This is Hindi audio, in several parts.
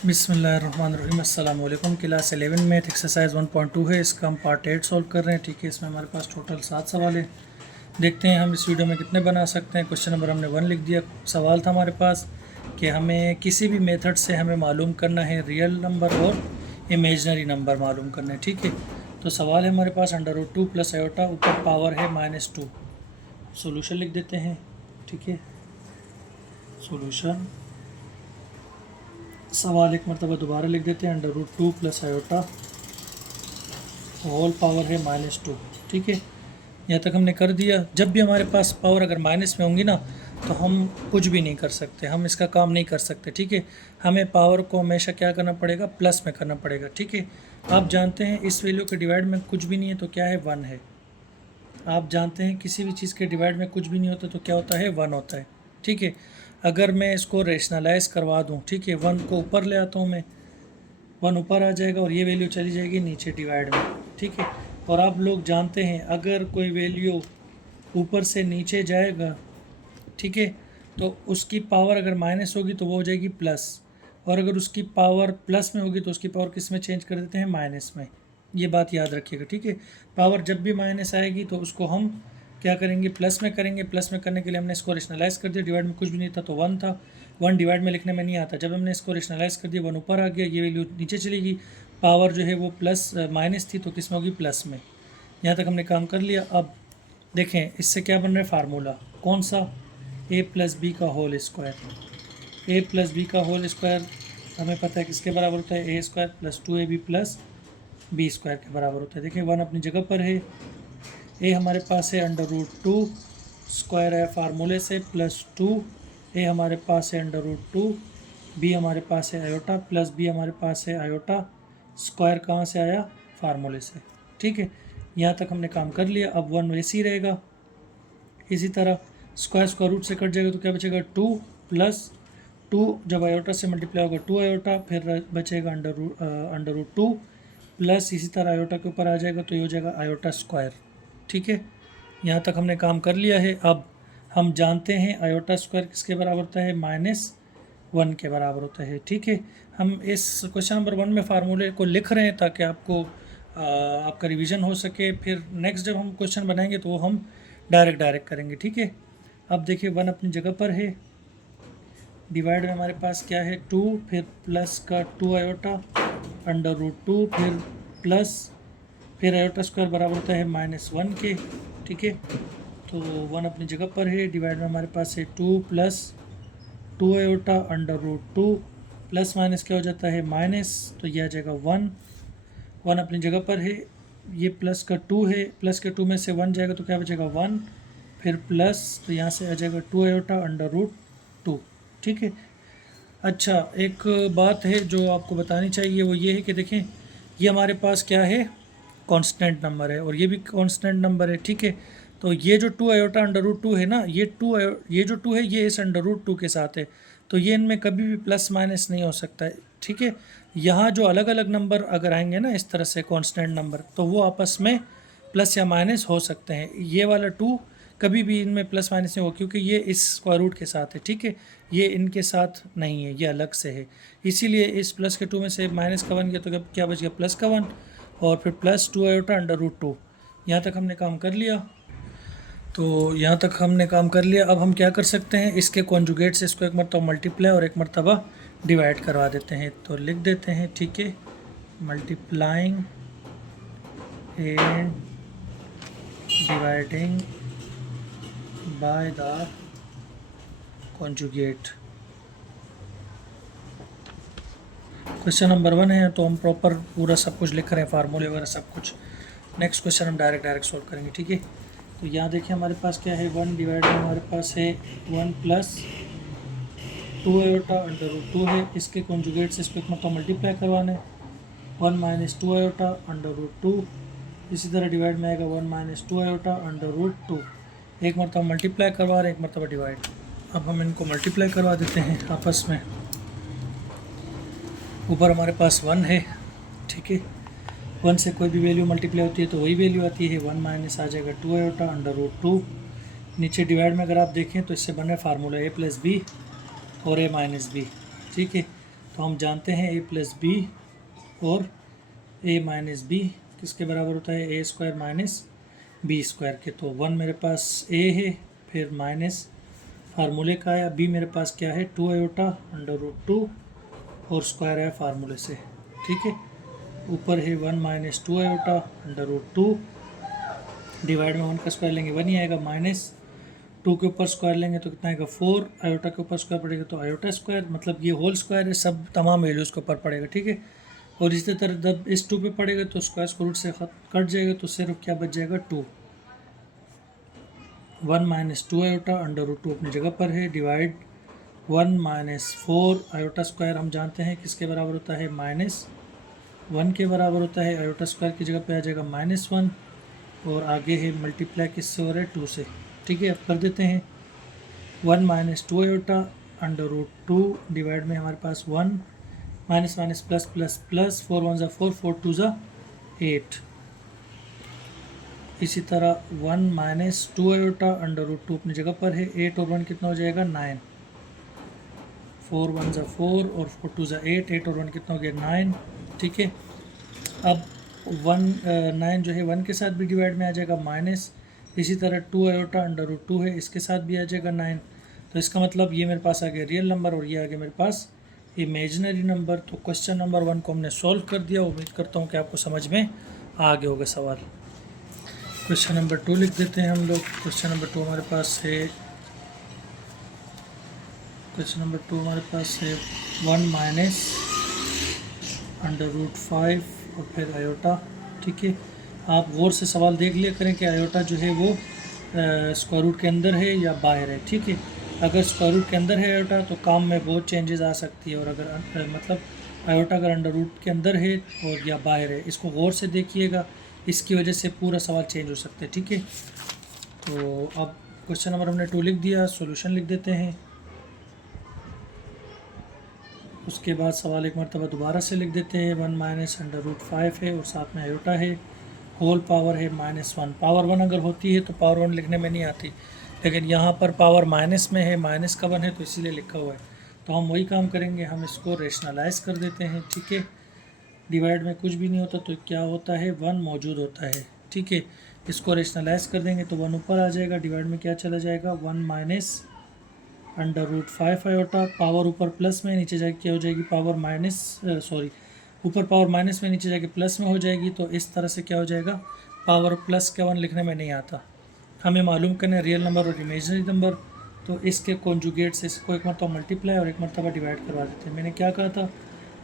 बिस्मिल्लाहिर्रहमानिर्रहीम। अस्सलाम वालेकुम। क्लास 11 में एक्सरसाइज 1.2 है, इसका हम पार्ट 8 सॉल्व कर रहे हैं। ठीक है, इसमें हमारे पास टोटल 7 सवाल है। देखते हैं हम इस वीडियो में कितने बना सकते हैं। क्वेश्चन नंबर हमने 1 लिख दिया। सवाल था हमारे पास कि हमें किसी भी मेथड से हमें मालूम करना है रियल नंबर और इमेजनरी नंबर मालूम करना है। ठीक है, तो सवाल है हमारे पास √2 प्लस आयोटा, ऊपर पावर है -2। सोल्यूशन लिख देते हैं। ठीक है, सोल्यूशन सवाल एक मरतबा दोबारा लिख देते हैं। √2 प्लस आयोटा होल पावर है -2। ठीक है, यहाँ तक हमने कर दिया। जब भी हमारे पास पावर अगर माइनस में होंगी ना, तो हम कुछ भी नहीं कर सकते, हम इसका काम नहीं कर सकते। ठीक है, हमें पावर को हमेशा क्या करना पड़ेगा, प्लस में करना पड़ेगा। ठीक है, आप जानते हैं इस वैल्यू के डिवाइड में कुछ भी नहीं है तो क्या है, 1 है। आप जानते हैं किसी भी चीज़ के डिवाइड में कुछ भी नहीं होता तो क्या होता है, 1 होता है। ठीक है, अगर मैं इसको रेशनलाइज करवा दूं, ठीक है, 1 को ऊपर ले आता हूं मैं, 1 ऊपर आ जाएगा और ये वैल्यू चली जाएगी नीचे डिवाइड में। ठीक है, और आप लोग जानते हैं अगर कोई वैल्यू ऊपर से नीचे जाएगा, ठीक है, तो उसकी पावर अगर माइनस होगी तो वो हो जाएगी प्लस, और अगर उसकी पावर प्लस में होगी तो उसकी पावर किस में चेंज कर देते हैं, माइनस में। ये बात याद रखिएगा। ठीक है, पावर जब भी माइनस आएगी तो उसको हम क्या करेंगे, प्लस में करेंगे। प्लस में करने के लिए हमने इसको रेशनलाइज कर दिया। डिवाइड में कुछ भी नहीं था तो 1 था, 1 डिवाइड में लिखने में नहीं आता। जब हमने इसको रेशनलाइज कर दिया, 1 ऊपर आ गया, ये वैल्यू नीचे चलेगी। पावर जो है वो प्लस माइनस थी तो किस में होगी, प्लस में। यहाँ तक हमने काम कर लिया। अब देखें इससे क्या बन रहा है, फार्मूला कौन सा, a प्लस बी का whole square. a plus B का होल स्क्वायर हमें पता है किसके बराबर होता है, a स्क्वायर प्लस 2ab प्लस बी स्क्वायर के बराबर होता है। देखिए 1 अपनी जगह पर है, a हमारे पास है √2 स्क्वायर है फार्मूले से, प्लस 2, a हमारे पास है √2, b हमारे पास है आयोटा, प्लस b हमारे पास है आयोटा। स्क्वायर कहाँ से आया, फार्मूले से। ठीक है, यहाँ तक हमने काम कर लिया। अब 1 वैसे ही रहेगा। इसी तरह स्क्वायर रूट से कट जाएगा तो क्या बचेगा, 2 प्लस 2, जब आयोटा से मल्टीप्लाई होगा 2 आयोटा, फिर बचेगा √2 प्लस, इसी तरह आयोटा के ऊपर आ जाएगा तो ये हो जाएगा आयोटा स्क्वायर। ठीक है, यहाँ तक हमने काम कर लिया है। अब हम जानते हैं आयोटा स्क्वायर किसके बराबर होता है, -1 के बराबर होता है। ठीक है, हम इस क्वेश्चन नंबर 1 में फार्मूले को लिख रहे हैं ताकि आपको आपका रिवीजन हो सके। फिर नेक्स्ट जब हम क्वेश्चन बनाएंगे तो वो हम डायरेक्ट करेंगे। ठीक है, अब देखिए 1 अपनी जगह पर है, डिवाइड में हमारे पास क्या है, 2, फिर प्लस का 2 आयोटा, √2, फिर प्लस, फिर आयोटा स्क्वायर बराबर होता है -1 के। ठीक है, तो 1 अपनी जगह पर है, डिवाइड में हमारे पास है 2 प्लस 2 आयोटा, √2 प्लस माइनस क्या हो जाता है, माइनस, तो यह आ जाएगा 1 अपनी जगह पर है। ये प्लस का 2 है, प्लस के 2 में से 1 जाएगा तो क्या बचेगा, 1, फिर प्लस, तो यहाँ से आ जाएगा 2 आयोटा √2। ठीक है, अच्छा एक बात है जो आपको बतानी चाहिए, वो ये है कि देखें ये हमारे पास क्या है, कांस्टेंट नंबर है और ये भी कांस्टेंट नंबर है। ठीक है, तो ये जो 2 आयोटा √2 है ना, ये जो 2 है ये इस √2 के साथ है, तो ये इनमें कभी भी प्लस माइनस नहीं हो सकता है। ठीक है, यहाँ जो अलग अलग नंबर अगर आएंगे ना इस तरह से कांस्टेंट नंबर, तो वो आपस में प्लस या माइनस हो सकते हैं। ये वाला 2 कभी भी इनमें प्लस माइनस नहीं होगा क्योंकि ये इस स्क्वायर रूट के साथ है। ठीक है, ये इनके साथ नहीं है, ये अलग से है, इसीलिए इस प्लस के 2 में से माइनस का 1 गया तो क्या बच गया, प्लस का 1, और फिर प्लस 2 आयोटा √2। यहाँ तक हमने काम कर लिया। तो यहाँ तक हमने काम कर लिया। अब हम क्या कर सकते हैं, इसके कॉन्जुगेट से इसको एक मरतबा मल्टीप्लाई और एक मरतबा डिवाइड करवा देते हैं। तो लिख देते हैं, ठीक है, multiplying and dividing by the conjugate. Question number 1 है तो हम प्रॉपर पूरा सब कुछ लिख रहे हैं, फार्मूले वगैरह सब कुछ। नेक्स्ट क्वेश्चन हम डायरेक्ट सॉल्व करेंगे। ठीक है, तो यहाँ देखिए हमारे पास क्या है, 1 डिवाइड में हमारे पास है 1 प्लस 2 आयोटा √2 है, इसके कॉन्जुगेट से इसको एक मतलब मल्टीप्लाई करवाना है, 1 माइनस 2 आयोटा √2। इसी तरह डिवाइड में आएगा 1 माइनस 2 आयोटा √2। एक मरतबा मल्टीप्लाई करवा रहे हैं, एक मरतबा डिवाइड। अब हम इनको मल्टीप्लाई करवा देते हैं आपस में। ऊपर हमारे पास 1 है, ठीक है, 1 से कोई भी वैल्यू मल्टीप्लाई होती है तो वही वैल्यू आती है, 1 माइनस आ जाएगा 2 आयोटा √2। नीचे डिवाइड में अगर आप देखें तो इससे बन रहा है फार्मूला a प्लस बी और a माइनस बी। ठीक है, तो तो हम जानते हैं a प्लस बी और a माइनस बी किसके बराबर होता है, ए स्क्वायर माइनस बी स्क्वायर के। तो 1 मेरे पास a है, फिर माइनस फार्मूले का आया, b मेरे पास क्या है 2 आयोटा अंडर रूट 2 और स्क्वायर है फार्मूले से, ठीक है। ऊपर है 1 minus 2 iota under root 2, divide में 1 का स्क्वायर लेंगे 1 ही आएगा, माइनस 2 के ऊपर स्क्वायर लेंगे तो कितना आएगा 4, आयोटा के ऊपर स्क्वायर पड़ेगा तो आयोटा स्क्वायर, मतलब ये होल स्क्वायर है, सब तमाम वैल्यूज़ के ऊपर पड़ेगा, ठीक है। और इसी तरह जब इस 2 पे पड़ेगा तो स्क्वायर रूट से कट जाएगा, तो सिर्फ क्या बच जाएगा 2, 1 माइनस 2 आयोटा अंडर रूट 2 अपनी जगह पर है, डिवाइड 1 माइनस 4 आयोटा स्क्वायर हम जानते हैं किसके बराबर होता है, -1 के बराबर होता है। आयोटा स्क्वायर की जगह पे आ जाएगा -1 और आगे है मल्टीप्लाई किससे हो रहा है 2 से, ठीक है। अब कर देते हैं 1 minus 2 iota under root 2 divide में हमारे पास 1 minus minus plus plus plus 4 1 ज़ा 4 4 2 ज़ा 8। इसी तरह 1 माइनस 2 आयोटा अंडर रूट 2 अपनी जगह पर है, 8 और 1 कितना हो जाएगा 9, 4 1 ज़ा 4 और 4 2 ज़ा 8, 8 और 1 कितना हो गया 9, ठीक है। अब 9 जो है 1 के साथ भी डिवाइड में आ जाएगा माइनस, इसी तरह 2 आयोटा अंडर रूट 2 है, इसके साथ भी आ जाएगा 9। तो इसका मतलब ये मेरे पास आ गया रियल नंबर और ये आ गया मेरे पास इमेजिनरी नंबर। तो क्वेश्चन नंबर 1 को हमने सॉल्व कर दिया। उम्मीद करता हूँ कि आपको समझ में आ गया होगा सवाल। क्वेश्चन नंबर 2 लिख देते हैं हम लोग। क्वेश्चन नंबर 2 हमारे पास है 1 माइनस अंडर रूट 5 और फिर आयोटा, ठीक है। आप गौर से सवाल देख लिया करें कि आयोटा जो है वो स्क्वायर रूट के अंदर है या बाहर है, ठीक है। अगर स्क्वायर रूट के अंदर है आयोटा तो काम में बहुत चेंजेस आ सकती है, और अगर मतलब आयोटा अगर अंडर रूट के अंदर है और या बाहर है, इसको गौर से देखिएगा, इसकी वजह से पूरा सवाल चेंज हो सकता है, ठीक है। तो अब क्वेश्चन नंबर हमने 2 लिख दिया, सॉल्यूशन लिख देते हैं। उसके बाद सवाल एक मरतबा दोबारा से लिख देते हैं। 1 माइनस अंडर रूट 5 है और साथ में आयोटा है, होल पावर है -1। पावर 1 अगर होती है तो पावर 1 लिखने में नहीं आती, लेकिन यहाँ पर पावर माइनस में है, माइनस का 1 है तो इसीलिए लिखा हुआ है। तो हम वही काम करेंगे, हम इसको रेशनलाइज कर देते हैं, ठीक है। डिवाइड में कुछ भी नहीं होता तो क्या होता है 1 मौजूद होता है, ठीक है। इसको रेशनलाइज कर देंगे तो 1 ऊपर आ जाएगा, डिवाइड में क्या चला जाएगा 1 minus under root 5 iota, power ऊपर प्लस में, नीचे जाके क्या हो जाएगी पावर माइनस, सॉरी ऊपर पावर माइनस में, नीचे जाके प्लस में हो जाएगी। तो इस तरह से क्या हो जाएगा, पावर प्लस का 1 लिखने में नहीं आता। हमें मालूम करना है रियल नंबर और इमेजिनरी नंबर, तो इसके कॉन्जुगेट से इसको एक मरतबा मल्टीप्लाई और एक मरतबा डिवाइड करवा देते हैं। मैंने क्या कहा था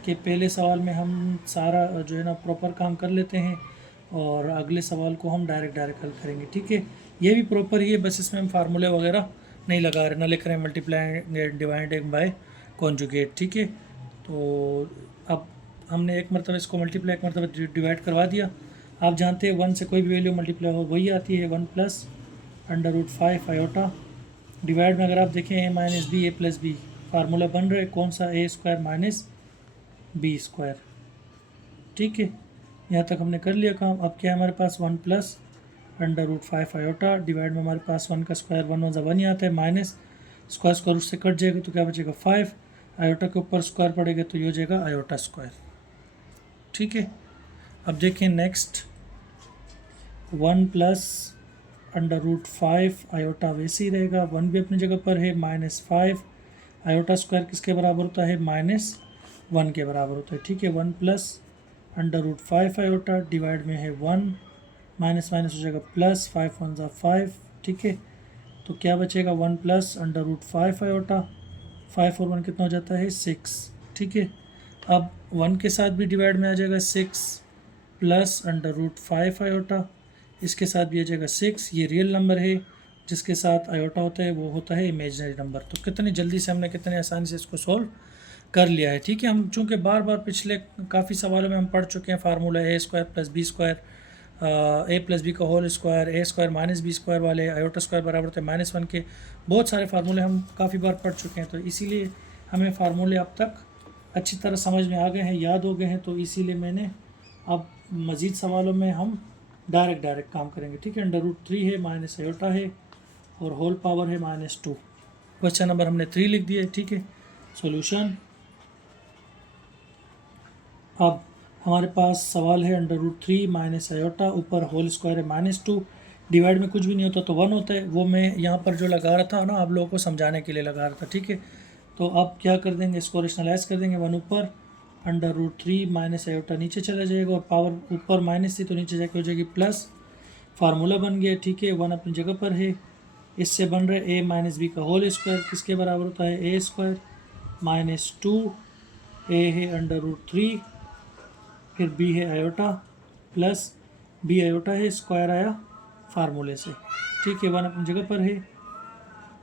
कि पहले सवाल में हम सारा जो है ना प्रॉपर काम कर लेते हैं और अगले सवाल को हम डायरेक्ट हल करेंगे, ठीक है। ये भी प्रॉपर ही है, बस इसमें हम फार्मूले वगैरह नहीं लगा रहे, ना लिख रहे हैं मल्टीप्लाई डिवाइडेड बाय कॉन्जुगेट, ठीक है। तो अब हमने एक मरतबा इसको मल्टीप्लाई एक मरतबा डिवाइड करवा दिया। आप जानते हैं 1 से कोई भी वैल्यू मल्टीप्लाई हो वही आती है, 1 plus under root 5 iota, divide में अगर आप देखें a minus B, A plus B, formula बन रहा है कौन सा, A square minus B square, ठीक है। यहाँ तक हमने कर लिया काम। अब क्या है हमारे पास 1 plus under root 5 iota, divide में हमारे पास 1 का स्क्वायर 1 1 1 ही आता है, माइनस स्क्वायर रूट से कट जाएगा तो क्या बचेगा 5, आयोटा के ऊपर स्क्वायर पड़ेगा तो ये हो जाएगा आयोटा स्क्वायर, ठीक है। अब देखें next 1 plus under root 5 iota वैसे ही रहेगा, 1 भी अपनी जगह पर है, -5 आयोटा स्क्वायर किसके बराबर होता है -1 के बराबर होता है, ठीक है। 1 plus under root 5 iota, divide में है 1, माइनस माइनस हो जाएगा प्लस, 5 1 ज़ा 5, ठीक है। तो क्या बचेगा 1 प्लस अंडर रूट 5 आयोटा, 5 और 1 कितना हो जाता है 6, ठीक है। अब 1 के साथ भी डिवाइड में आ जाएगा 6 प्लस अंडर रूट 5 आयोटा, इसके साथ भी आ जाएगा 6। ये रियल नंबर है, जिसके साथ आयोटा होता है वो होता है इमेजिनरी नंबर। तो कितनी जल्दी से हमने कितने आसानी से इसको सॉल्व कर लिया है, ठीक है। हम चूँकि बार बार पिछले काफ़ी सवालों में हम पढ़ चुके हैं फार्मूला ए स्क्वायर प्लस बी स्क्वायर, ए प्लस बी का होल स्क्वायर, ए स्क्वायर माइनस बी स्क्वायर वाले, आयोटा स्क्वायर बराबर होते हैं -1 के, बहुत सारे फार्मूले हम काफ़ी बार पढ़ चुके हैं। तो इसीलिए हमें फार्मूले अब तक अच्छी तरह समझ में आ गए हैं, याद हो गए हैं। तो इसीलिए मैंने अब मज़ीद सवालों में हम डायरेक्ट काम करेंगे, ठीक है। अंडर रूट 3 है, माइनस आयोटा है और होल पावर है -2। क्वेश्चन नंबर हमने 3 लिख दिया है, ठीक है। सॉल्यूशन अब हमारे पास सवाल है √3 माइनस आयोटा, ऊपर होल स्क्वायर है -2, डिवाइड में कुछ भी नहीं होता तो 1 होता है, वो मैं यहाँ पर जो लगा रहा था ना आप लोगों को समझाने के लिए लगा रहा था, ठीक है। तो अब क्या कर देंगे, इसको रेशनलाइज कर देंगे, 1 ऊपर, √3 माइनस आयोटा नीचे चला जाएगा, और पावर ऊपर माइनस थी तो नीचे जाके हो जाएगी प्लस, फार्मूला बन गया, ठीक है। 1 अपनी जगह पर है, इससे बन रहा है a माइनस बी का होल स्क्वायर, किसके बराबर होता है a स्क्वायर -2, a है √3, फिर b है आयोटा, प्लस b आयोटा है, स्क्वायर आया फार्मूले से, ठीक है। 1 अपनी जगह पर है,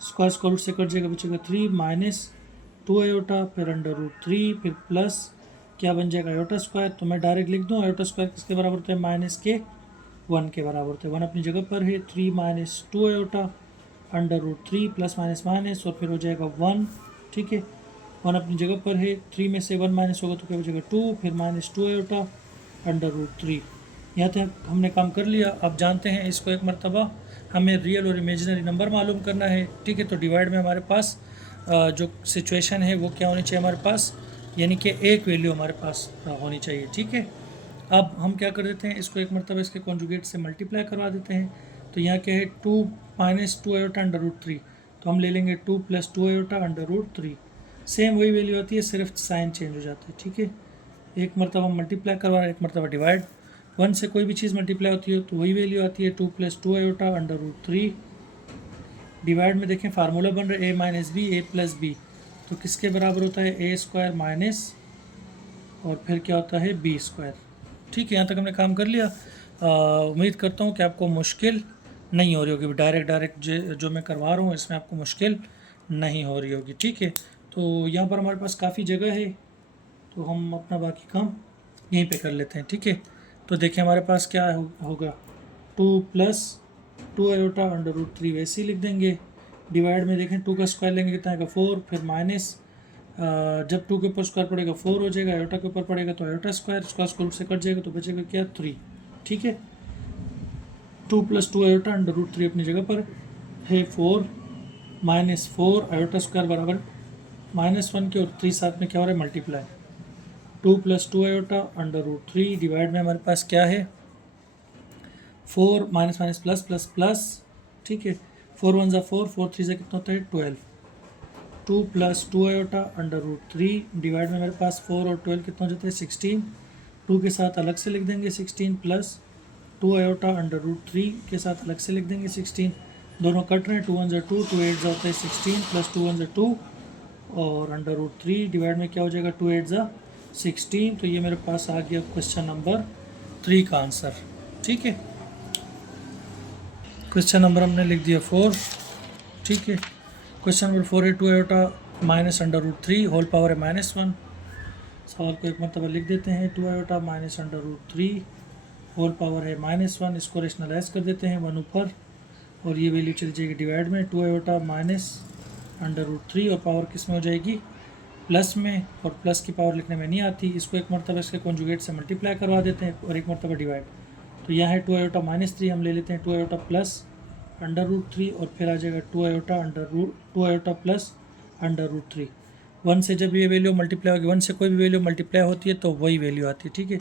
स्क्वायर रूट से कट जाएगा, बचेगा 3 -2 आयोटा, फिर √3, फिर प्लस क्या बन जाएगा आयोटा स्क्वायर। तो मैं डायरेक्ट लिख दूँ, आयोटा स्क्वायर किसके बराबर होता है -1 के बराबर होता है। 1 अपनी जगह पर है, 3 -2 आयोटा, √3 प्लस माइनस माइनस, और फिर हो जाएगा 1, ठीक है। 1 अपनी जगह पर है, 3 में से 1 माइनस होगा तो क्या बचेगा 2, फिर -2 आयोटा, √3। यहाँ तक हमने काम कर लिया। अब जानते हैं इसको एक मरतबा हमें रियल और इमेजिनरी नंबर मालूम करना है, ठीक है। तो डिवाइड में हमारे पास जो सिचुएशन है वो क्या होनी चाहिए हमारे पास, यानी कि एक वैल्यू हमारे पास होनी चाहिए, ठीक है। अब हम क्या कर देते हैं, इसको एक मरतबा इसके कॉन्जुगेट से मल्टीप्लाई करवा देते हैं। तो यहाँ क्या है 2 -2 आयोटा √3, तो हम ले लेंगे 2 + 2 आयोटा √3, सेम वही वैल्यू आती है, सिर्फ साइन चेंज हो जाता है, ठीक है। एक मरतबा मल्टीप्लाई करवा रहे हैं, एक मरतबा डिवाइड। 1 से कोई भी चीज़ मल्टीप्लाई होती है तो वही वैल्यू आती है, 2 + 2 आयोटा √3। डिवाइड में देखें फार्मूला बन रहा है a minus B, a plus B, तो किसके बराबर होता है a स्क्वायर माइनस, और फिर क्या होता है b स्क्वायर, ठीक है। यहाँ तक हमने काम कर लिया। उम्मीद करता हूँ कि आपको मुश्किल नहीं हो रही होगी, डायरेक्ट जो मैं करवा रहा हूँ इसमें आपको मुश्किल नहीं हो रही होगी, ठीक है। तो यहाँ पर हमारे पास काफ़ी जगह है, तो हम अपना बाकी काम यहीं पे कर लेते हैं, ठीक है। तो देखिए हमारे पास क्या होगा, 2 + 2 आयोटा √3 वैसे ही लिख देंगे। डिवाइड में देखें 2 का स्क्वायर लेंगे कितना आएगा 4, फिर माइनस, जब 2 के ऊपर स्क्वायर पड़ेगा 4 हो जाएगा, आयोटा के ऊपर पड़ेगा तो आयोटा स्क्वायर रूट से कट जाएगा तो बचेगा क्या 3, ठीक है। 2 + 2 आयोटा √3 अपनी जगह पर है, 4 -4 आयोटा स्क्वायर बराबर -1 के, और 3 साथ में क्या हो रहा है मल्टीप्लाई, 2 + 2 आयोटा √3। डिवाइड में हमारे पास क्या है 4 माइनस प्लस प्लस प्लस, ठीक है। 4 1 = 4, 4 3 से कितना होता है 12, 2 + 2 आयोटा √3। डिवाइड में मेरे पास 4 और 12 कितना हो जाता है 16, 2 के साथ अलग से लिख देंगे 16, प्लस 2 आयोटा √3 के साथ अलग से लिख देंगे 16, दोनों कट रहे हैं, 2 1 = 2, 2 8 होता है 16, प्लस 2 1 = 2, और √3 डिवाइड में क्या हो जाएगा 2 8 = 16। तो ये मेरे पास आ गया क्वेश्चन नंबर 3 का आंसर, ठीक है। क्वेश्चन नंबर हमने लिख दिया 4, ठीक है। क्वेश्चन नंबर 4 है 2 आयोटा माइनस √3 होल पावर है -1। सवाल को एक मरतबा लिख देते हैं, 2 आयोटा माइनस √3 होल पावर है -1, इसको रेशनलाइज कर देते हैं 1 ऊपर, और ये वैल्यू चली जाएगी डिवाइड में, 2 आयोटा माइनस √3, और पावर किस में हो जाएगी प्लस में, और प्लस की पावर लिखने में नहीं आती, इसको एक मरतबा इसके कॉन्जुगेट से मल्टीप्लाई करवा देते हैं, और एक मरतबा डिवाइड। तो यहाँ है 2 आयोटा -3, हम ले लेते हैं 2 आयोटा प्लस √3, और फिर आ जाएगा 2 आयोटा प्लस √3। 1 से जब ये वैल्यू मल्टीप्लाई होगी, 1 से कोई भी वैल्यू मल्टीप्लाई होती है तो वही वैल्यू आती है, ठीक है।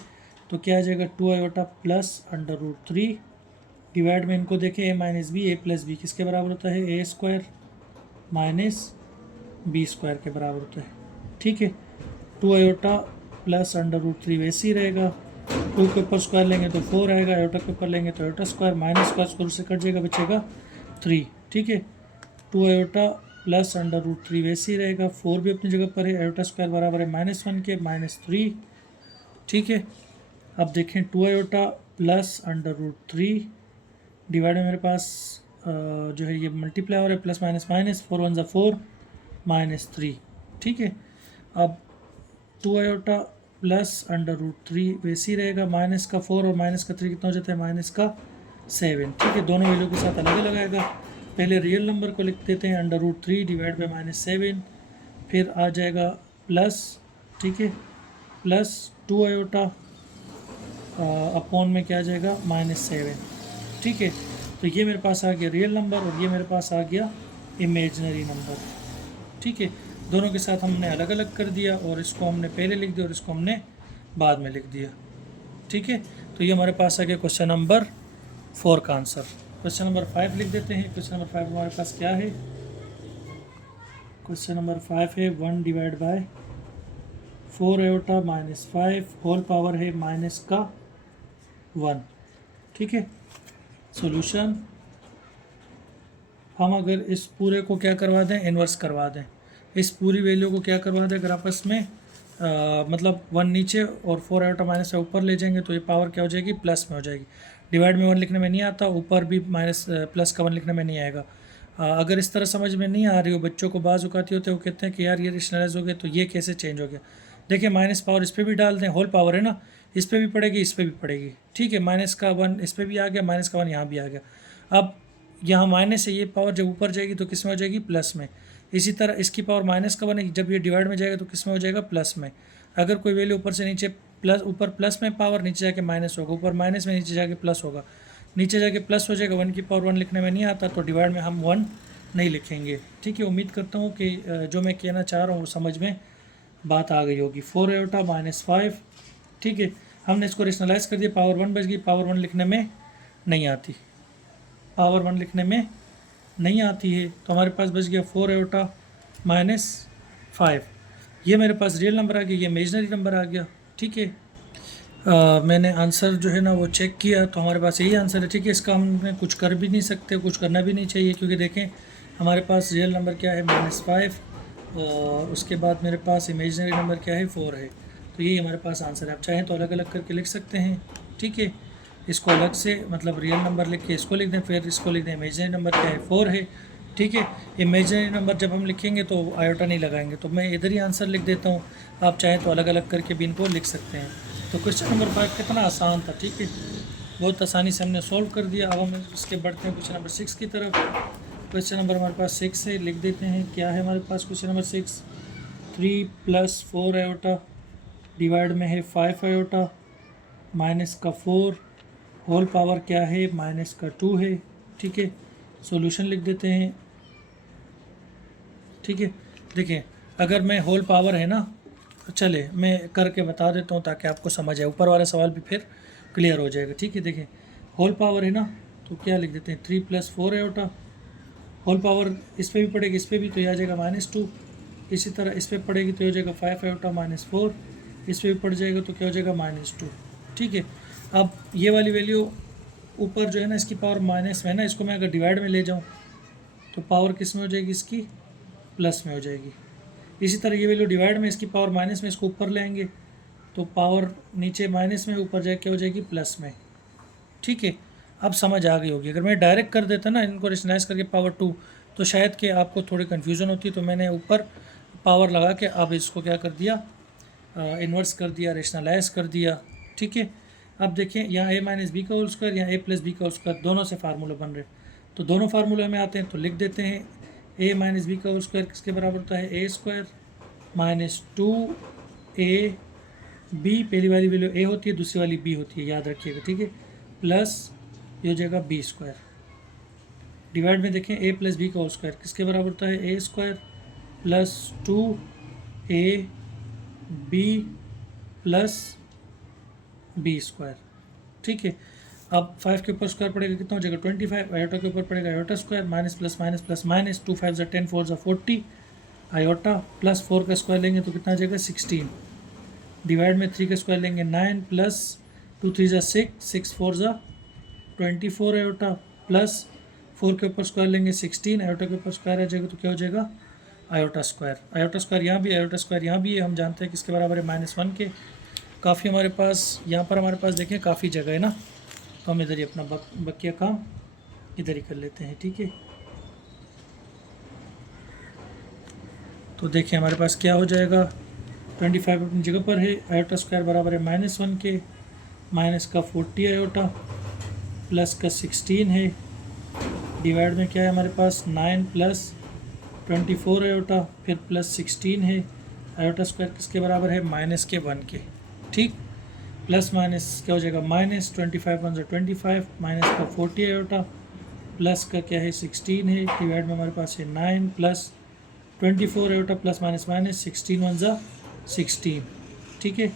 तो क्या आ जाएगा 2 आयोटा प्लस √3, डिवाइड में इनको देखें a minus B, a plus B किसके बराबर होता है a square minus b square के बराबर होता है, ठीक है। 2 आयोटा प्लस √3 वैसे ही रहेगा, 2 के ऊपर स्क्वायर लेंगे तो 4 आएगा, आयोटा के ऊपर लेंगे तो आयोटा स्क्वायर, माइनस स्क्वायर से कट जाएगा, बचेगा 3, ठीक है। 2 आयोटा प्लस √3 वैसे ही रहेगा, 4 भी अपनी जगह पर है, आयोटा स्क्वायर बराबर है -1 के, -3, ठीक है। अब देखें 2 आयोटा प्लस √3, डिवाइड में मेरे पास जो है ये मल्टीप्लाई हो रहा है, प्लस माइनस माइनस, 4 1 = 4, -3, ठीक है। अब 2 आयोटा प्लस √3 वैसे ही रहेगा, माइनस का 4 और माइनस का 3 कितना हो जाता है -7, ठीक है। दोनों वैल्यू के साथ अलग अलग आएगा, पहले रियल नंबर को लिख देते हैं √3 डिवाइड बाई -7, फिर आ जाएगा प्लस, ठीक है, प्लस 2 आयोटा अपॉन में क्या आ जाएगा -7, ठीक है। तो ये मेरे पास आ गया रियल नंबर, और ये मेरे पास आ गया इमेजनरी नंबर, ठीक है। दोनों के साथ हमने अलग अलग कर दिया, और इसको हमने पहले लिख दिया और इसको हमने बाद में लिख दिया। ठीक है, तो ये हमारे पास आ गया क्वेश्चन नंबर 4 का आंसर। क्वेश्चन नंबर 5 लिख देते हैं। क्वेश्चन नंबर 5 हमारे पास क्या है? क्वेश्चन नंबर 5 है 1 divide by 4 iota minus 5 whole power है माइनस का 1। ठीक है, सॉल्यूशन हम अगर इस पूरे को क्या करवा दें, इन्वर्स करवा दें, इस पूरी वैल्यू को क्या करवा दें, अगर आपस में मतलब 1 नीचे और 4 आयोटा माइनस से ऊपर ले जाएंगे तो ये पावर क्या हो जाएगी, प्लस में हो जाएगी। डिवाइड में 1 लिखने में नहीं आता, ऊपर भी माइनस प्लस का 1 लिखने में नहीं आएगा। अगर इस तरह समझ में नहीं आ रही हो बच्चों को, बाज़ औक़ात होते हैं वो कहते हैं कि यार ये रेशनलाइज हो गया तो ये कैसे चेंज हो गया। देखिए माइनस पावर इस पर भी डाल दें, होल पावर है ना, इस पर भी पड़ेगी इस पर भी पड़ेगी। ठीक है, माइनस का 1 इस पर भी आ गया, माइनस का 1 यहाँ भी आ गया। अब यहाँ माइनस है, ये पावर जब ऊपर जाएगी तो किस में हो जाएगी, प्लस में। इसी तरह इसकी पावर माइनस का 1 है, जब ये डिवाइड में जाएगा तो किस में हो जाएगा, प्लस में। अगर कोई वैल्यू ऊपर से नीचे प्लस, ऊपर प्लस में पावर, नीचे जाके माइनस होगा, ऊपर माइनस में नीचे जाके प्लस होगा, नीचे जाके प्लस हो जाएगा। 1 की पावर 1 लिखने में नहीं आता तो डिवाइड में हम 1 नहीं लिखेंगे। ठीक है, उम्मीद करता हूँ कि जो मैं कहना चाह रहा हूँ वो समझ में बात आ गई होगी। 4 आयोटा माइनस 5। ठीक है, हमने इसको रेशनलाइज कर दिया, पावर 1 बच गई। पावर 1 लिखने में नहीं आती, पावर 1 लिखने में नहीं आती है, तो हमारे पास बच गया 4 आयोटा माइनस 5। ये मेरे पास रियल नंबर आ गया, ये इमेजनरी नंबर आ गया। ठीक है, मैंने आंसर जो है ना वो चेक किया तो हमारे पास यही आंसर है। ठीक है, इसका हम कुछ कर भी नहीं सकते, कुछ करना भी नहीं चाहिए, क्योंकि देखें हमारे पास रियल नंबर क्या है, -5, और उसके बाद मेरे पास इमेजनरी नंबर क्या है, 4 है। तो यही हमारे पास आंसर है। आप चाहें तो अलग अलग करके लिख सकते हैं। ठीक है, इसको अलग से मतलब रियल नंबर लिख के इसको लिख दें, फिर इसको लिख दें इमेजनरी नंबर क्या है, 4 है। ठीक है, इमेजनरी नंबर जब हम लिखेंगे तो आयोटा नहीं लगाएंगे, तो मैं इधर ही आंसर लिख देता हूँ। आप चाहें तो अलग अलग करके भी इनको लिख सकते हैं। तो क्वेश्चन नंबर 5 कितना आसान था। ठीक है, बहुत आसानी से हमने सॉल्व कर दिया। अब हम इसके बढ़ते हैं क्वेश्चन नंबर 6 की तरफ। क्वेश्चन नंबर हमारे पास 6 है, लिख देते हैं क्या है हमारे पास क्वेश्चन नंबर 6। 3 + 4 आयोटा डिवाइड में है 5 आयोटा माइनस का 4 होल पावर क्या है, माइनस का 2 है। ठीक है, सॉल्यूशन लिख देते हैं। ठीक है, देखिए अगर मैं होल पावर है ना, चले मैं करके बता देता हूँ ताकि आपको समझ आए, ऊपर वाला सवाल भी फिर क्लियर हो जाएगा। ठीक है, देखिए होल पावर है ना, तो क्या लिख देते हैं 3 + 4 आयोटा। होल पावर इस पर भी पड़ेगी, इस पर भी, तो ये आ जाएगा -2। इसी तरह इस पर पड़ेगी तो हो जाएगा 5 आयोटा -4, इस पर भी पड़ जाएगा तो क्या हो जाएगा -2। ठीक है, अब ये वाली वैल्यू ऊपर जो है ना इसकी पावर माइनस में है ना, इसको मैं अगर डिवाइड में ले जाऊँ तो पावर किस में हो जाएगी, इसकी प्लस में हो जाएगी। इसी तरह ये वैल्यू डिवाइड में, इसकी पावर माइनस में, इसको ऊपर लेंगे तो पावर नीचे माइनस में, ऊपर जाके हो जाएगी प्लस में। ठीक है, अब समझ आ गई होगी। अगर मैं डायरेक्ट कर देता ना इनको रेशनलाइज करके पावर 2 तो शायद कि आपको थोड़ी कन्फ्यूज़न होती, तो मैंने ऊपर पावर लगा के अब इसको क्या कर दिया, इन्वर्स कर दिया, रेशनलाइज कर दिया। ठीक है, अब देखें यहाँ a - b का होल स्क्वायर, यहाँ a + b का होल स्क्वायर, दोनों से फार्मूला बन रहे, तो दोनों फार्मूले में आते हैं तो लिख देते हैं a - b का होल स्क्वायर किसके बराबर होता है, a² - 2ab, पहली वाली वैल्यू a होती है, दूसरी वाली b होती है, याद रखिएगा। ठीक है, प्लस ये हो जाएगा b²। डिवाइड में देखें a + b का होल स्क्वायर किसके बराबर होता है, a² + 2ab + b²। ठीक है, अब 5 के ऊपर स्क्वायर पड़ेगा कितना हो जाएगा 25, आयोटा के ऊपर पड़ेगा iota square, minus plus minus plus minus, 2 5 = 10, 4 = 40, iota plus 4 का स्क्वायर लेंगे तो कितना आ जाएगा 16। डिवाइड में 3 का स्क्वायर लेंगे 9 प्लस 2 3 = 6, 6 4 = 24 आयोटा, प्लस 4 के ऊपर स्क्वायर लेंगे 16, आयोटा के ऊपर स्क्वायर आ जाएगा तो क्या हो जाएगा आयोटा स्क्वायर। आयोटा स्क्वायर यहाँ भी, आयोटा स्क्वायर यहाँ भी है, हम जानते हैं किसके बराबर है -1 के। काफ़ी हमारे पास यहाँ पर हमारे पास देखें काफ़ी जगह है ना, तो हम इधर ही अपना बकिया काम इधर ही कर लेते हैं। ठीक है, तो देखिए हमारे पास क्या हो जाएगा, 25 अपनी जगह पर है, आयोटा स्क्वायर बराबर है -1 के, माइनस का 40 आयोटा प्लस का 16 है, डिवाइड में क्या है हमारे पास 9 + 24 आयोटा फिर प्लस 16 है, आयोटा स्क्वायर किसके बराबर है -1 के। ठीक, प्लस माइनस क्या हो जाएगा -25 × 1 = 25, माइनस का 40 आयोटा प्लस का क्या है 16 है, डिवाइड में हमारे पास है 9 + 24 आयोटा प्लस माइनस माइनस 16 × 1 = 16। ठीक है,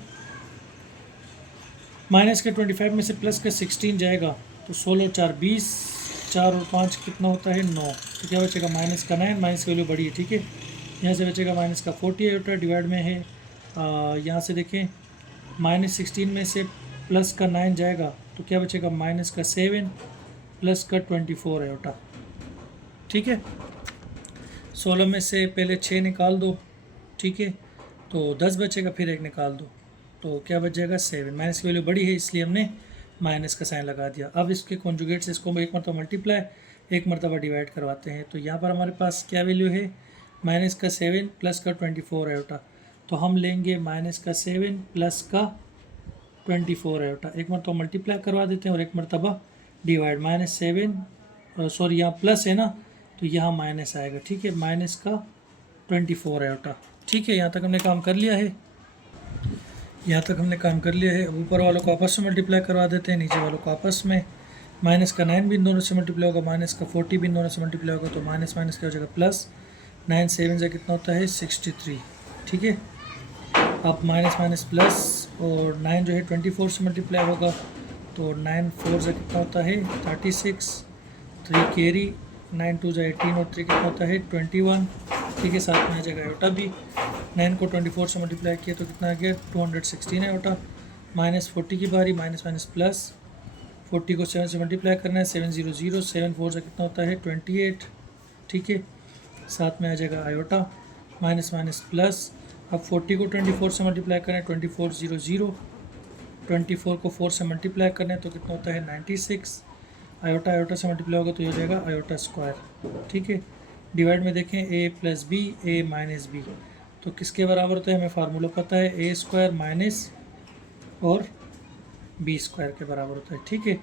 माइनस के 25 में से प्लस का 16 जाएगा तो 16 4 20, 4 और 5 कितना होता है 9। तो क्या बचेगा माइनस का 9, माइनस की वैल्यू बड़ी है, ठीक है। यहाँ से बचेगा माइनस का 40 आयोटा, डिवाइड में है यहाँ से देखें -16 में से प्लस का 9 जाएगा तो क्या बचेगा माइनस का 7 प्लस का 24 आयोटा, ठीक है। 16 में से पहले 6 निकाल दो, ठीक है, तो 10 बचेगा, फिर 1 निकाल दो तो क्या बच जाएगा 7। माइनस की वैल्यू बड़ी है इसलिए हमने माइनस का साइन लगा दिया। अब इसके कॉन्जुगेट से इसको एक मरतबा मल्टीप्लाई, एक मरतबा डिवाइड करवाते हैं। तो यहाँ पर हमारे पास क्या वैल्यू है माइनस का 7 प्लस का 24 आयोटा, तो हम लेंगे माइनस का 7 प्लस का 24 आयोटा। एक मरतबा मल्टीप्लाई करवा देते हैं और एक मरतबा डिवाइड। -7 सॉरी यहाँ प्लस है ना तो यहाँ माइनस आएगा, ठीक है, माइनस का 24 आयोटा, ठीक है। यहाँ तक हमने काम कर लिया है, यहाँ तक हमने काम कर लिया है। अब ऊपर वालों को आपस में मल्टीप्लाई करवा देते हैं, नीचे वालों को आपस में। माइनस का 9 भी इन दोनों से मल्टीप्लाई होगा, माइनस का 40 भी इन दोनों से मल्टीप्लाई होगा, तो माइनस माइनस क्या हो जाएगा प्लस। 9 7 से कितना होता है 63, ठीक है। अब माइनस माइनस प्लस, और 9 जो है 24 से मल्टीप्लाई होगा तो 9 4 से कितना होता है 36, 3 कैरी, 9 2 से 18 और 3 कितना होता है 21, ठीक है। साथ में आ जाएगा आयोटा भी। 9 को 24 से मल्टीप्लाई किया तो कितना आ गया 216 आयोटा। -40 की बारी, माइनस माइनस प्लस, 40 को 7 से मल्टीप्लाई करना है, 7 0 0, 7 4 से कितना होता है 28, ठीक है। साथ में आ जाएगा आयोटा, माइनस माइनस प्लस। अब 40 को 24 से मल्टीप्लाई करें, 24 0 0, 24 को 4 से मल्टीप्लाई करें तो कितना होता है 96, आयोटा आयोटा से मल्टीप्लाई होगा तो ये हो जाएगा आयोटा स्क्वायर, ठीक है। डिवाइड में देखें a plus B, a minus B, तो किसके बराबर होता है हमें फार्मूला पता है, a स्क्वायर माइनस और बी स्क्वायर के बराबर होता है, ठीक है।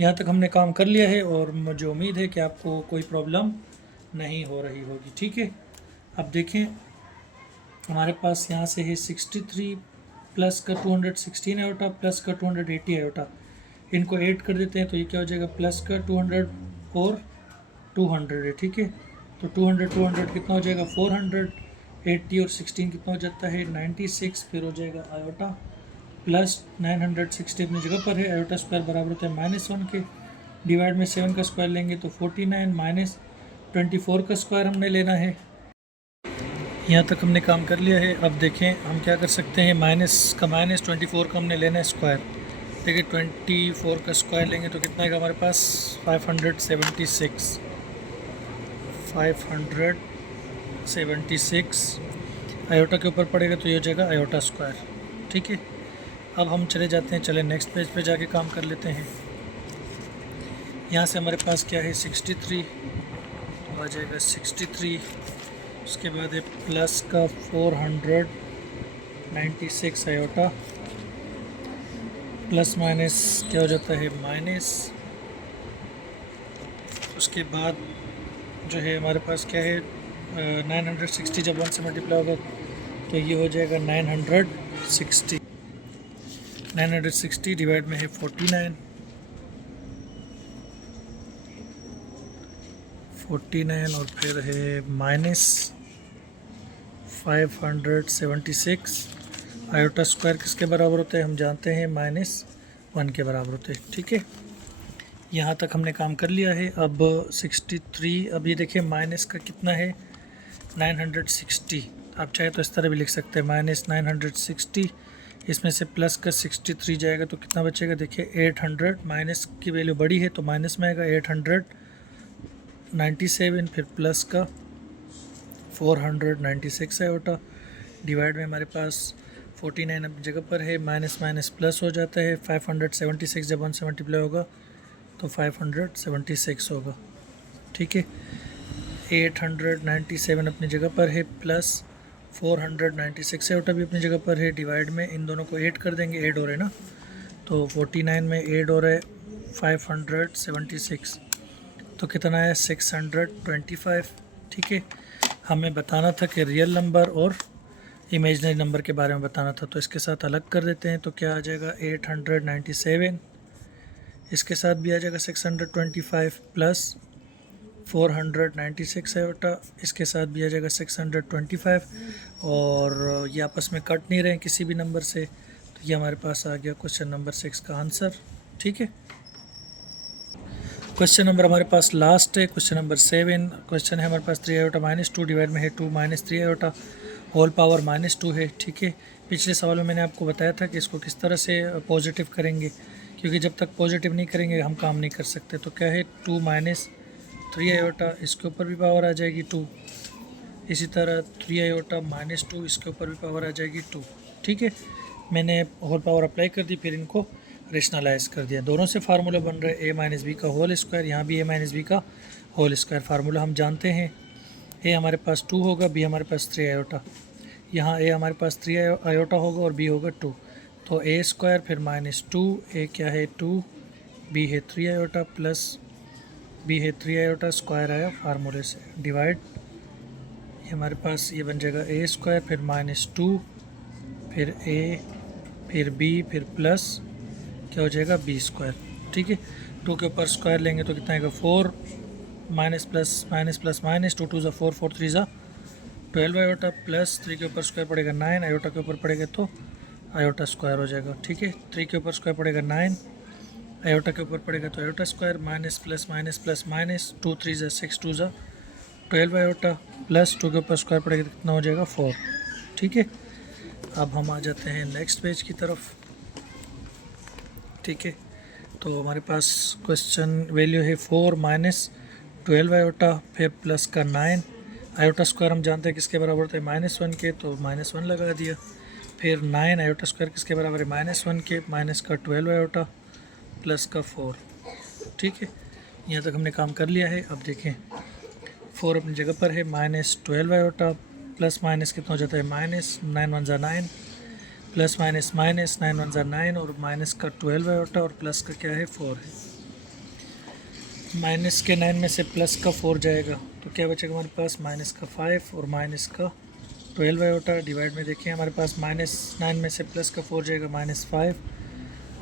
यहाँ तक हमने काम कर लिया है और मुझे उम्मीद है कि आपको कोई प्रॉब्लम नहीं हो रही होगी, ठीक है। अब देखें हमारे पास यहाँ से है 63 प्लस का 216 आयोटा प्लस का 280 आयोटा, इनको ऐड कर देते हैं तो ये क्या हो जाएगा प्लस का 200 और 200 है, ठीक है। तो 200 200 कितना हो जाएगा 400, 80 और 16 कितना हो जाता है 96, फिर हो जाएगा आयोटा प्लस 960 अपनी जगह पर है। आयोटा स्क्वायर बराबर होता है -1 के, डिवाइड में 7 का स्क्वायर लेंगे तो 49, माइनस 24 का स्क्वायर हमने लेना है। यहाँ तक हमने काम कर लिया है। अब देखें हम क्या कर सकते हैं, -24 का हमने लेना है स्क्वायर। देखिए 24 का स्क्वायर लेंगे तो कितना आएगा हमारे पास 576, 576 आयोटा के ऊपर पड़ेगा तो ये हो जाएगा आयोटा स्क्वायर, ठीक है। अब हम चले जाते हैं, चले नेक्स्ट पेज पे जाके काम कर लेते हैं। यहाँ से हमारे पास क्या है 63, तो आ जाएगा 63, उसके बाद है प्लस का 496 आयोटा, प्लस माइनस क्या हो जाता है माइनस, उसके बाद जो है हमारे पास क्या है 960 जब 1 से मल्टीप्लाई होगा तो ये हो जाएगा 960 डिवाइड में है 49 और फिर है माइनस 576। आयोटा स्क्वायर किसके बराबर होता है हम जानते हैं -1 के बराबर होते हैं, ठीक है। यहाँ तक हमने काम कर लिया है। अब 63, अब ये देखिए माइनस का कितना है 960, आप चाहे तो इस तरह भी लिख सकते हैं -960, इसमें से प्लस का 63 जाएगा तो कितना बचेगा देखिए 800, माइनस की वैल्यू बड़ी है तो माइनस में आएगा 897, फिर प्लस का 496 आयोटा, डिवाइड में हमारे पास 49 अपनी जगह पर है, माइनस माइनस प्लस हो जाता है, 576 जब 1 से मल्टीप्लाई होगा तो 576 होगा, ठीक है। 897 अपनी जगह पर है, प्लस 496 आयोटा भी अपनी जगह पर है, डिवाइड में इन दोनों को ऐड कर देंगे, ऐड हो रहे हैं ना, तो 49 में ऐड हो रहा है 576, तो कितना है 625, ठीक है। हमें बताना था कि रियल नंबर और इमेजनरी नंबर के बारे में बताना था, तो इसके साथ अलग कर देते हैं तो क्या आ जाएगा 897, इसके साथ भी आ जाएगा 625 प्लस 496 आयोटा, इसके साथ भी आ जाएगा 625, और ये आपस में कट नहीं रहे किसी भी नंबर से, तो ये हमारे पास आ गया क्वेश्चन नंबर 6 का आंसर। ठीक है, क्वेश्चन नंबर हमारे पास लास्ट है, क्वेश्चन नंबर 7। क्वेश्चन है हमारे पास 3 आयोटा माइनस 2 डिवाइड में है 2 माइनस 3 आयोटा होल पावर -2 है। ठीक है, पिछले सवाल में मैंने आपको बताया था कि इसको किस तरह से पॉजिटिव करेंगे, क्योंकि जब तक पॉजिटिव नहीं करेंगे हम काम नहीं कर सकते। तो क्या है 2 माइनस 3 आयोटा, इसके ऊपर भी पावर आ जाएगी 2। इसी तरह 3 आयोटा -2, इसके ऊपर भी पावर आ जाएगी 2। ठीक है, मैंने होल पावर अप्लाई कर दी, फिर इनको रेशनलाइज कर दिया। दोनों से फार्मूला बन रहा है a माइनस बी का होल स्क्वायर, यहाँ भी a माइनस बी का होल स्क्वायर। फार्मूला हम जानते हैं, a हमारे पास 2 होगा, b हमारे पास 3 आयोटा। यहाँ a हमारे पास 3 आयोटा होगा और b होगा 2, तो a स्क्वायर फिर -2, a क्या है 2, b है 3 आयोटा प्लस b है 3 आयोटा, स्क्वायर आया फार्मूले से, डिवाइड ये हमारे पास ये बन जाएगा a स्क्वायर फिर -2 फिर a फिर b फिर प्लस क्या हो जाएगा बी स्क्वायर। ठीक है, 2 के ऊपर स्क्वायर लेंगे तो कितना आएगा 4, minus plus minus plus minus, 2 2 ज़ा 4, 4 3 ज़ा 12 आयोटा प्लस 3 के ऊपर स्क्वायर पड़ेगा 9, आयोटा के ऊपर पड़ेगा तो आयोटा स्क्वायर हो जाएगा। ठीक है, 3 के ऊपर स्क्वायर पड़ेगा 9, आयोटा के ऊपर पड़ेगा तो iota square, minus plus minus plus minus, 2 3 ज़ा 6, 2 ज़ा 12 आयोटा प्लस 2 के ऊपर स्क्वायर पड़ेगा तो कितना हो जाएगा 4। ठीक है, अब हम आ जाते हैं नेक्स्ट पेज की तरफ। ठीक है, तो हमारे पास क्वेश्चन वैल्यू है 4 माइनस 12 आयोटा फिर प्लस का 9, आयोटा स्क्वायर हम जानते हैं किसके बराबर होता है -1 के, तो -1 लगा दिया। फिर 9 आयोटा स्क्वायर किसके बराबर है -1 के, माइनस का 12 आयोटा प्लस का 4। ठीक है, यहाँ तक हमने काम कर लिया है। अब देखें 4 अपनी जगह पर है, -12 आयोटा प्लस माइनस कितना हो जाता है -9 1 ज़ा 9 प्लस माइनस माइनस, 9 1 ज़ा 9 और माइनस का 12 आयोटा और प्लस का क्या है 4 है। माइनस के 9 में से प्लस का 4 जाएगा तो क्या बचेगा हमारे पास माइनस का 5 और माइनस का 12 आयोटा। डिवाइड में देखें हमारे पास -9 में से प्लस का 4 जाएगा -5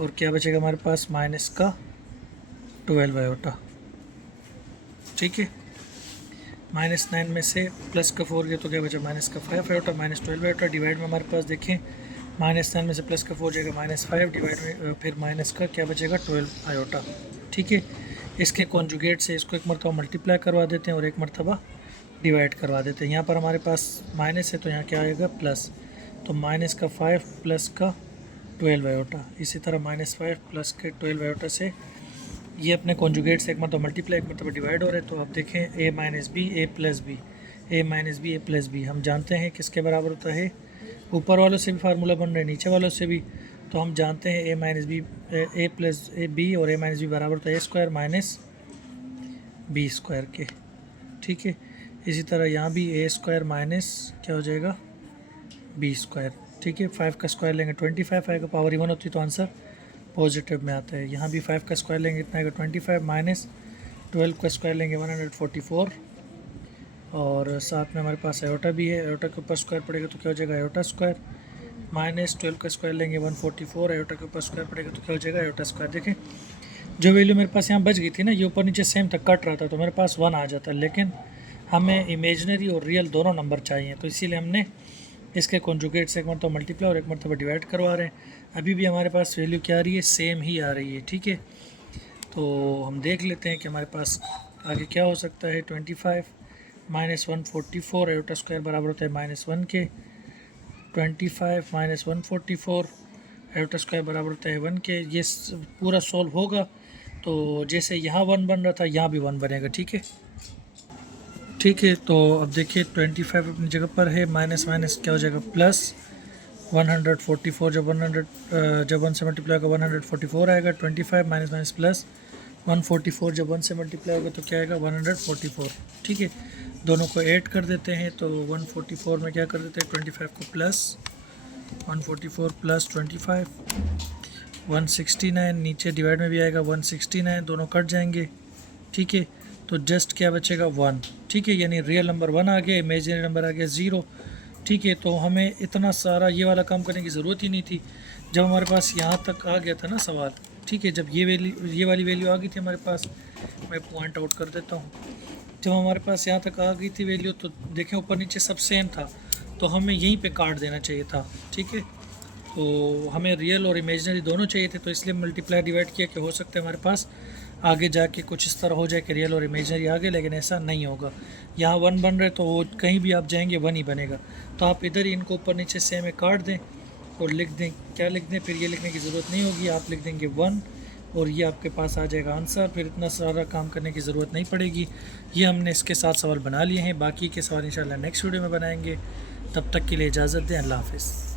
और क्या बचेगा हमारे पास माइनस का 12 आयोटा। ठीक है, -9 में से प्लस का 4 गया तो क्या बचा माइनस का 5 आयोटा -12 आयोटा। डिवाइड में हमारे पास देखें -9 में से प्लस का 4 जाएगा -5, डिवाइड में फिर माइनस का क्या बचेगा 12 आयोटा। ठीक है, इसके कॉन्जुगेट से इसको एक मरतबा मल्टीप्लाई करवा देते हैं और एक मरतबा डिवाइड करवा देते हैं। यहाँ पर हमारे पास माइनस है तो यहाँ क्या आएगा प्लस, तो माइनस का 5 प्लस का 12 आयोटा। इसी तरह -5 प्लस के 12 आयोटा से ये अपने कॉन्जुगेट से एक मरतबा मल्टीप्लाई एक मरतबा डिवाइड हो रहे हैं। तो आप देखें a minus B A plus B, a minus B A plus B हम जानते हैं किसके बराबर होता है, ऊपर वालों से भी फार्मूला बन रहे हैं नीचे वालों से भी, तो हम जानते हैं a minus B A plus A B और a माइनस बी बराबर होता है a square minus B square के। ठीक है, इसी तरह यहाँ भी a स्क्वायर माइनस क्या हो जाएगा बी स्क्वायर। ठीक है, 5 का स्क्वायर लेंगे 25 आएगा, पावर इवन होती तो आंसर पॉजिटिव में आता है। यहाँ भी 5 का स्क्वायर लेंगे इतना आएगा 25, माइनस 12 का स्क्वायर लेंगे 144 और साथ में हमारे पास आयोटा भी है, आयोटा के ऊपर स्क्वायर पड़ेगा तो क्या हो जाएगा आयोटा स्क्वायर, माइनस 12 का स्क्वायर लेंगे 144, आयोटा के ऊपर स्क्वायर पड़ेगा तो क्या हो जाएगा आयोटा स्क्वायर। देखें जो वैल्यू मेरे पास यहाँ बच गई थी ना, ये ऊपर नीचे सेम तक कट रहा था तो मेरे पास 1 आ जाता, लेकिन हमें इमेजनरी और रियल दोनों नंबर चाहिए, तो इसीलिए हमने इसके कॉन्जुगेट से एक मरतबा मल्टीप्लाई और एक मरतबा डिवाइड करवा रहे हैं। अभी भी हमारे पास वैल्यू क्या आ रही है, सेम ही आ रही है। ठीक है, तो हम देख लेते हैं कि हमारे पास आगे क्या हो सकता है। 25 माइनस 144 आयोटा स्क्वायर बराबर होता है -1 के, 25 माइनस 144 आयोटा स्क्वायर बराबर होता है 1 के। ये पूरा सॉल्व होगा तो जैसे यहाँ 1 बन रहा था यहाँ भी 1 बनेगा। ठीक है, ठीक है, तो अब देखिए 25 अपनी जगह पर है, माइनस माइनस क्या हो जाएगा प्लस 144, जब 1 से मल्टीप्लाई होगा 144 आएगा, 25 माइनस माइनस प्लस 144 जब 1 से मल्टीप्लाई होगा तो क्या आएगा 144। ठीक है, दोनों को ऐड कर देते हैं तो 144 में क्या कर देते हैं 25 को प्लस 144 प्लस 25 169, नीचे डिवाइड में भी आएगा 169, दोनों कट जाएंगे। ठीक है, तो जस्ट क्या बचेगा 1। ठीक है, यानी रियल नंबर 1 आ गया, इमेजिनरी नंबर आ गया 0। ठीक है, तो हमें इतना सारा ये वाला काम करने की ज़रूरत ही नहीं थी जब हमारे पास यहाँ तक आ गया था ना सवाल। ठीक है, जब ये वाली वैल्यू आ गई थी हमारे पास, मैं पॉइंट आउट कर देता हूँ, जब हमारे पास यहाँ तक आ गई थी वैल्यू तो देखें ऊपर नीचे सब सेम था, तो हमें यहीं पे काट देना चाहिए था। ठीक है, तो हमें रियल और इमेजिनरी दोनों चाहिए थे, तो इसलिए मल्टीप्लाई डिवाइड किया कि हो सकता है हमारे पास आगे जाके कुछ इस तरह हो जाए कि रियल और इमेजिनरी आगे, लेकिन ऐसा नहीं होगा। यहाँ 1 बन रहे तो वो कहीं भी आप जाएंगे 1 ही बनेगा। तो आप इधर ही इनको ऊपर नीचे से में काट दें और लिख दें, क्या लिख दें, फिर ये लिखने की ज़रूरत नहीं होगी, आप लिख देंगे 1 और ये आपके पास आ जाएगा आंसर। फिर इतना सारा काम करने की ज़रूरत नहीं पड़ेगी। ये हमने इसके साथ सवाल बना लिए हैं, बाकी के सवाल इंशाल्लाह नेक्स्ट वीडियो में बनाएंगे। तब तक के लिए इजाज़त दें, अल्लाह हाफ़िज़।